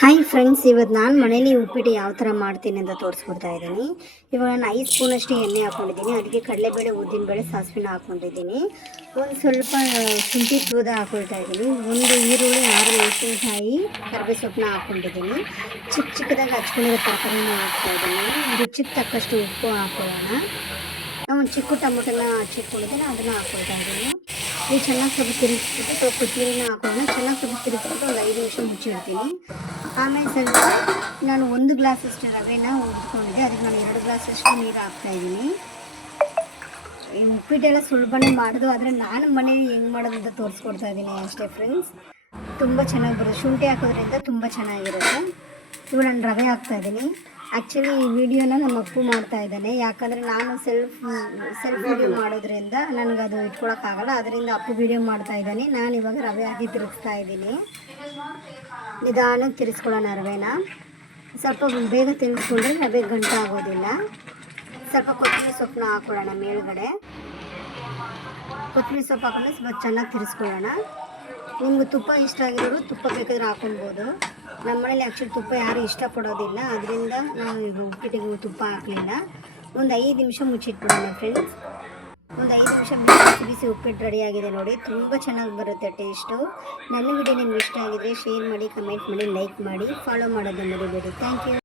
Hi friends, ಇವತ್ತು ನಾನು ಮನೇಲಿ ಉಪ್ಪಿಟ್ಟು ಯಾವ ಥರ ಮಾಡ್ತೀನಿ ಅಂತ ತೋರಿಸ್ಕೊಡ್ತಾ ಇದ್ದೀನಿ. ಇವಾಗ ನಾನು 5 ಸ್ಪೂನಷ್ಟು ಎಣ್ಣೆ ಹಾಕ್ಕೊಂಡಿದ್ದೀನಿ. ಅದಕ್ಕೆ ಕಡಲೆಬೇಳೆ, ಉದ್ದಿನಬೇಳೆ, ಸಾಸಿವೆನ ಹಾಕ್ಕೊಂಡಿದ್ದೀನಿ. ಒಂದು ಸ್ವಲ್ಪ ಶುಂಠಿ ತೂದ ಹಾಕ್ಕೊಳ್ತಾ ಇದ್ದೀನಿ. ಒಂದು ಈರುಳ್ಳಿ, 6 ಮೆಣಸಿನಕಾಯಿ, ಕರಿಬೇವು ಸೊಪ್ಪನ್ನ ಹಾಕ್ಕೊಂಡಿದ್ದೀನಿ. ಚಿಕ್ಕದಾಗಿ ಹಚ್ಕೊಂಡಿರೋ ತರಕಾರಿನ ಹಾಕ್ತಾಯಿದ್ದೀನಿ. ರುಚಿಗೆ ತಕ್ಕಷ್ಟು ಉಪ್ಪು ಹಾಕೊಳ್ಳೋಣ. ಒಂದು ಚಿಕ್ಕ ಟೊಮೊಟೊನ ಹಚ್ಚಿಟ್ಕೊಂಡಿದ್ದೀನಿ, ಅದನ್ನು ಹಾಕ್ಕೊಳ್ತಾ ಇದ್ದೀನಿ. ಇದು ಚೆನ್ನಾಗಿ ಸ್ವಲ್ಪ ತಿರುಗಿಸ್ಬಿಟ್ಟು ಸ್ವಲ್ಪ ಕೊತ್ತಂಬರಿನ ಹಾಕೋಣ. ಚೆನ್ನಾಗಿ ಸ್ವಲ್ಪ ತಿರುಗಿಸ್ಬಿಟ್ಟು ಒಂದು 5 ನಿಮಿಷ ಮುಚ್ಚಿಡ್ತೀನಿ. ಆಮೇಲೆ ಸ್ವಲ್ಪ ನಾನು 1 ಗ್ಲಾಸಷ್ಟು ರವೆನ ಹುರ್ಕೊಂಡಿದ್ದೆ, ಅದಕ್ಕೆ ನಾನು 2 ಗ್ಲಾಸಷ್ಟು ನೀರು ಹಾಕ್ತಾಯಿದ್ದೀನಿ. ಈ ಉಪ್ಪಿಟ್ಟೆಲ್ಲ ಸುಲಭನೇ ಮಾಡೋದು, ಆದರೆ ನಾನು ಮನೇಲಿ ಹೆಂಗೆ ಮಾಡೋದು ಅಂತ ತೋರಿಸ್ಕೊಡ್ತಾ ಇದ್ದೀನಿ ಅಷ್ಟೇ ಫ್ರೆಂಡ್ಸ್. ತುಂಬ ಚೆನ್ನಾಗಿ ಬರುತ್ತೆ, ಶುಂಠಿ ಹಾಕೋದ್ರಿಂದ ತುಂಬ ಚೆನ್ನಾಗಿರುತ್ತೆ. ಇವಾಗ ನಾನು ರವೆ ಹಾಕ್ತಾಯಿದ್ದೀನಿ. ಆ್ಯಕ್ಚುಲಿ ಈ ವಿಡಿಯೋನ ನಮ್ಮ ಅಪ್ಪು ಮಾಡ್ತಾ ಇದ್ದಾನೆ, ಯಾಕಂದರೆ ನಾನು ಸೆಲ್ಫ್ ವಿಡಿಯೋ ಮಾಡೋದ್ರಿಂದ ನನಗದು ಇಟ್ಕೊಳಕ್ಕಾಗಲ್ಲ. ಅದರಿಂದ ಅಪ್ಪು ವಿಡಿಯೋ ಮಾಡ್ತಾ ಇದ್ದಾನೆ. ನಾನು ಇವಾಗ ರವೆ ಹಾಕಿ ತಿರುಗಿಸ್ತಾ ಇದ್ದೀನಿ. ನಿಧಾನಕ್ಕೆ ತಿರ್ಸ್ಕೊಳ್ಳೋಣ ರವೆನ. ಸ್ವಲ್ಪ ಬೇಗ ತಿರ್ಗಿಸ್ಕೊಂಡ್ರೆ ರವೆ ಗಂಟು ಆಗೋದಿಲ್ಲ. ಸ್ವಲ್ಪ ಕೊತ್ತಂಬರಿ ಸೊಪ್ಪನ್ನ ಹಾಕ್ಕೊಳ್ಳೋಣ ಮೇಲ್ಗಡೆ. ಕೊತ್ತಂಬರಿ ಸೊಪ್ಪು ಹಾಕೊಂಡ್ರೆ ಸ್ವಲ್ಪ ಚೆನ್ನಾಗಿ ತಿರ್ಸ್ಕೊಳ್ಳೋಣ. ನಿಮ್ಗೆ ತುಪ್ಪ ಇಷ್ಟ ಆಗಿರೋರು ತುಪ್ಪ ಬೇಕಾದ್ರೆ ಹಾಕೊಳ್ಬೋದು. ನಮ್ಮ ಮನೇಲಿ ಆ್ಯಕ್ಚುಲಿ ತುಪ್ಪ ಯಾರೂ ಇಷ್ಟಪಡೋದಿಲ್ಲ, ಅದರಿಂದ ನಾನು ಈಗ ಉಪ್ಪಿಟ್ಟಿಗೆ ತುಪ್ಪ ಹಾಕಲಿಲ್ಲ. ಒಂದು 5 ನಿಮಿಷ ಮುಚ್ಚಿಟ್ಬಿಡೋಣ ಫ್ರೆಂಡ್ಸ್. ಒಂದು 5 ನಿಮಿಷ ಬಿಸಿ ಉಪ್ಪಿಟ್ಟು ರೆಡಿಯಾಗಿದೆ ನೋಡಿ. ತುಂಬ ಚೆನ್ನಾಗಿ ಬರುತ್ತೆ ಟೇಸ್ಟು. ನನ್ನ ವಿಡಿಯೋ ನಿಮ್ಗೆ ಇಷ್ಟ ಆಗಿದ್ರೆ ಶೇರ್ ಮಾಡಿ, ಕಮೆಂಟ್ ಮಾಡಿ, ಲೈಕ್ ಮಾಡಿ, ಫಾಲೋ ಮಾಡೋದನ್ನು ಮರಿಬೇಡಿ. Thank you.